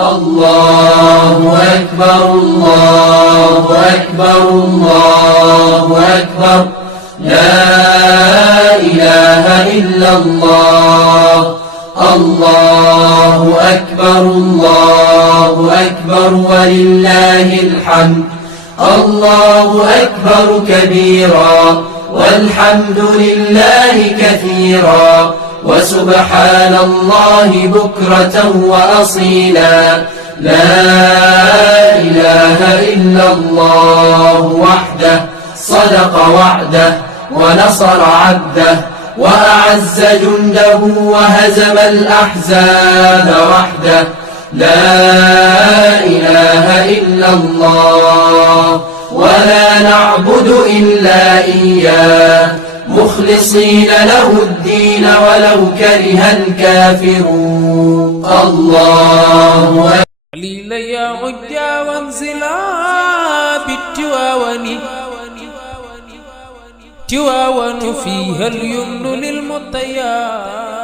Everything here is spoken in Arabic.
الله أكبر الله أكبر الله أكبر لا إله إلا الله الله أكبر الله أكبر ولله الحمد الله أكبر كبيرا والحمد لله كثيرا وسبحان الله بكرة وأصيلا لا إله إلا الله وحده صدق وعده ونصر عبده وأعز جنده وهزم الأحزاب وحده لا إله إلا الله ولا نعبد إلا إياه مخلصين له الدين ولو كره الكافرون الله ليلى يا غجا وانزلا بالتواون فيها اليمن للمطيار